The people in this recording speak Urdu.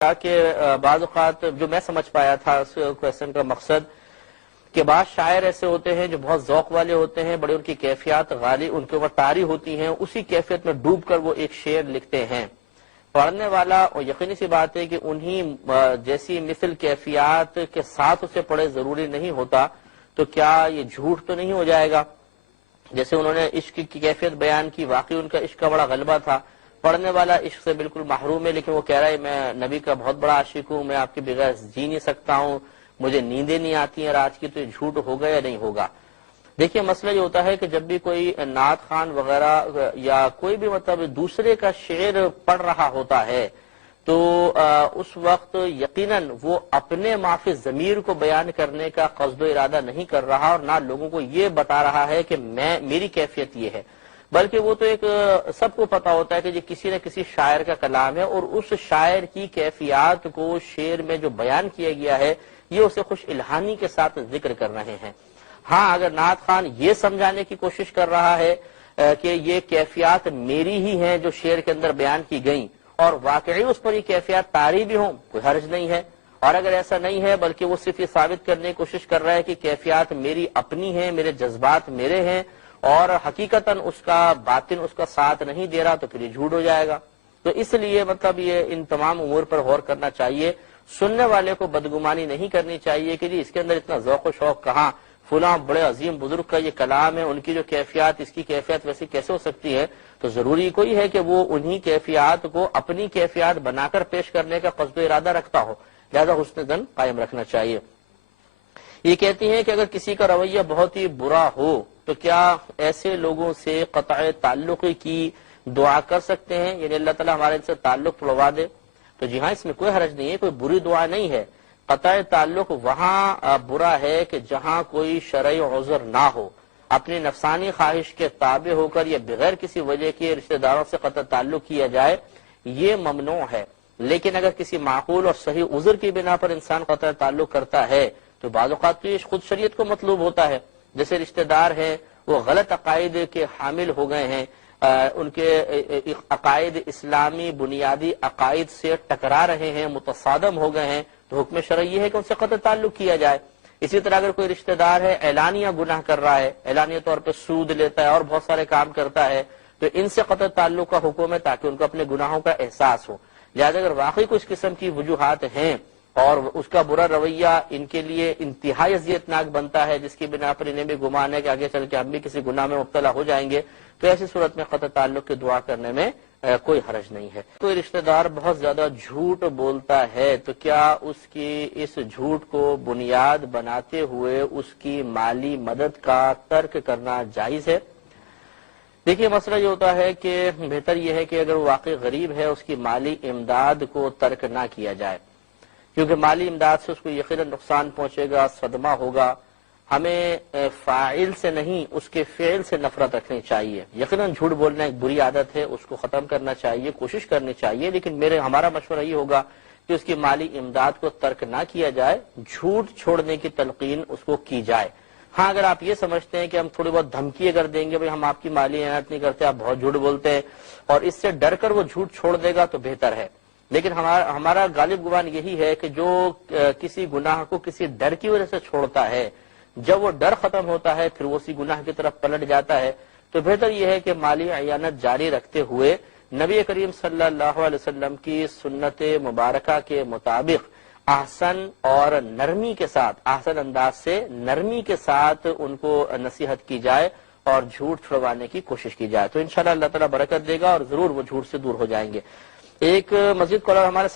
کہ بعض اوقات جو میں سمجھ پایا تھا اس کویسچن کا مقصد کہ بعض شاعر ایسے ہوتے ہیں جو بہت ذوق والے ہوتے ہیں، بڑے ان کی کیفیات غالی ان کے اوپر طاری ہوتی ہیں، اسی کیفیت میں ڈوب کر وہ ایک شعر لکھتے ہیں۔ پڑھنے والا اور یقینی سی بات ہے کہ انہی جیسی مثل کیفیات کے ساتھ اسے پڑھے ضروری نہیں ہوتا، تو کیا یہ جھوٹ تو نہیں ہو جائے گا؟ جیسے انہوں نے عشق کی کیفیت بیان کی، واقعی ان کا عشق کا بڑا غلبہ تھا، پڑھنے والا عشق سے بالکل محروم ہے، لیکن وہ کہہ رہا ہے میں نبی کا بہت بڑا عاشق ہوں، میں آپ کے بغیر جی نہیں سکتا ہوں، مجھے نیندیں نہیں آتی ہیں رات کی، تو یہ جھوٹ ہوگا یا نہیں ہوگا؟ دیکھیے مسئلہ یہ ہوتا ہے کہ جب بھی کوئی نعت خوان وغیرہ یا کوئی بھی مطلب دوسرے کا شعر پڑھ رہا ہوتا ہے تو اس وقت یقیناً وہ اپنے معافی ضمیر کو بیان کرنے کا قصد و ارادہ نہیں کر رہا، اور نہ لوگوں کو یہ بتا رہا ہے کہ میری کیفیت یہ ہے، بلکہ وہ تو ایک سب کو پتا ہوتا ہے کہ یہ کسی نہ کسی شاعر کا کلام ہے، اور اس شاعر کی کیفیات کو شعر میں جو بیان کیا گیا ہے یہ اسے خوش الہانی کے ساتھ ذکر کر رہے ہیں۔ ہاں اگر نعت خوان یہ سمجھانے کی کوشش کر رہا ہے کہ یہ کیفیات میری ہی ہیں جو شعر کے اندر بیان کی گئیں، اور واقعی اس پر یہ کیفیات طاری بھی ہوں، کوئی حرج نہیں ہے، اور اگر ایسا نہیں ہے بلکہ وہ صرف یہ ثابت کرنے کی کوشش کر رہا ہے کہ کیفیات میری اپنی ہیں، میرے جذبات میرے ہیں، اور حقیقتاً اس کا باطن اس کا ساتھ نہیں دے رہا، تو پھر یہ جھوٹ ہو جائے گا۔ تو اس لیے مطلب یہ ان تمام امور پر غور کرنا چاہیے، سننے والے کو بدگمانی نہیں کرنی چاہیے کہ جی اس کے اندر اتنا ذوق و شوق کہاں، فلاں بڑے عظیم بزرگ کا یہ کلام ہے، ان کی جو کیفیات اس کی کیفیت ویسی کیسے ہو سکتی ہے؟ تو ضروری کوئی ہے کہ وہ انہی کیفیات کو اپنی کیفیات بنا کر پیش کرنے کا قصد و ارادہ رکھتا ہو، لہذا حسن ظن قائم رکھنا چاہیے۔ یہ کہتی ہیں کہ اگر کسی کا رویہ بہت ہی برا ہو تو کیا ایسے لوگوں سے قطع تعلق کی دعا کر سکتے ہیں، یعنی اللہ تعالیٰ ہمارے سے تعلق توڑوا دے؟ تو جی ہاں، اس میں کوئی حرج نہیں ہے، کوئی بری دعا نہیں ہے۔ قطع تعلق وہاں برا ہے کہ جہاں کوئی شرعی عذر نہ ہو، اپنی نفسانی خواہش کے تابع ہو کر یا بغیر کسی وجہ کے رشتہ داروں سے قطع تعلق کیا جائے، یہ ممنوع ہے۔ لیکن اگر کسی معقول اور صحیح عذر کی بنا پر انسان قطع تعلق کرتا ہے تو بعض اوقات تو یہ خود شریعت کو مطلوب ہوتا ہے، جیسے رشتہ دار ہیں وہ غلط عقائد کے حامل ہو گئے ہیں، ان کے عقائد اسلامی بنیادی عقائد سے ٹکرا رہے ہیں، متصادم ہو گئے ہیں، تو حکم شرعی یہ ہے کہ ان سے قطع تعلق کیا جائے۔ اسی طرح اگر کوئی رشتہ دار ہے اعلانیہ گناہ کر رہا ہے، اعلانیہ طور پہ سود لیتا ہے اور بہت سارے کام کرتا ہے، تو ان سے قطع تعلق کا حکم ہے تاکہ ان کو اپنے گناہوں کا احساس ہو۔ لہذا اگر واقعی کچھ قسم کی وجوہات ہیں اور اس کا برا رویہ ان کے لیے انتہائی اذیت ناک بنتا ہے، جس کی بنا پر انہیں بھی گمان ہے کہ آگے چل کے ہم بھی کسی گناہ میں مبتلا ہو جائیں گے، تو ایسی صورت میں قطع تعلق کی دعا کرنے میں کوئی حرج نہیں ہے۔ کوئی رشتہ دار بہت زیادہ جھوٹ بولتا ہے تو کیا اس کی اس جھوٹ کو بنیاد بناتے ہوئے اس کی مالی مدد کا ترک کرنا جائز ہے؟ دیکھیے مسئلہ یہ ہوتا ہے کہ بہتر یہ ہے کہ اگر وہ واقعی غریب ہے اس کی مالی امداد کو ترک نہ کیا جائے، کیونکہ مالی امداد سے اس کو یقیناً نقصان پہنچے گا، صدمہ ہوگا۔ ہمیں فاعل سے نہیں اس کے فعل سے نفرت رکھنی چاہیے۔ یقیناً جھوٹ بولنا ایک بری عادت ہے، اس کو ختم کرنا چاہیے، کوشش کرنی چاہیے، لیکن ہمارا مشورہ یہ ہوگا کہ اس کی مالی امداد کو ترک نہ کیا جائے، جھوٹ چھوڑنے کی تلقین اس کو کی جائے۔ ہاں اگر آپ یہ سمجھتے ہیں کہ ہم تھوڑی بہت دھمکی اگر دیں گے بھئی ہم آپ کی مالی اعانت نہیں کرتے، آپ بہت جھوٹ بولتے ہیں، اور اس سے ڈر کر وہ جھوٹ چھوڑ دے گا تو بہتر ہے۔ لیکن ہمارا غالب گمان یہی ہے کہ جو کسی گناہ کو کسی ڈر کی وجہ سے چھوڑتا ہے، جب وہ ڈر ختم ہوتا ہے پھر وہ اسی گناہ کی طرف پلٹ جاتا ہے، تو بہتر یہ ہے کہ مالی اعانت جاری رکھتے ہوئے نبی کریم صلی اللہ علیہ وسلم کی سنت مبارکہ کے مطابق احسن اور نرمی کے ساتھ، احسن انداز سے نرمی کے ساتھ ان کو نصیحت کی جائے اور جھوٹ چھڑوانے کی کوشش کی جائے، تو انشاءاللہ اللہ تعالیٰ برکت دے گا اور ضرور وہ جھوٹ سے دور ہو جائیں گے۔ ایک مزید کالر ہمارے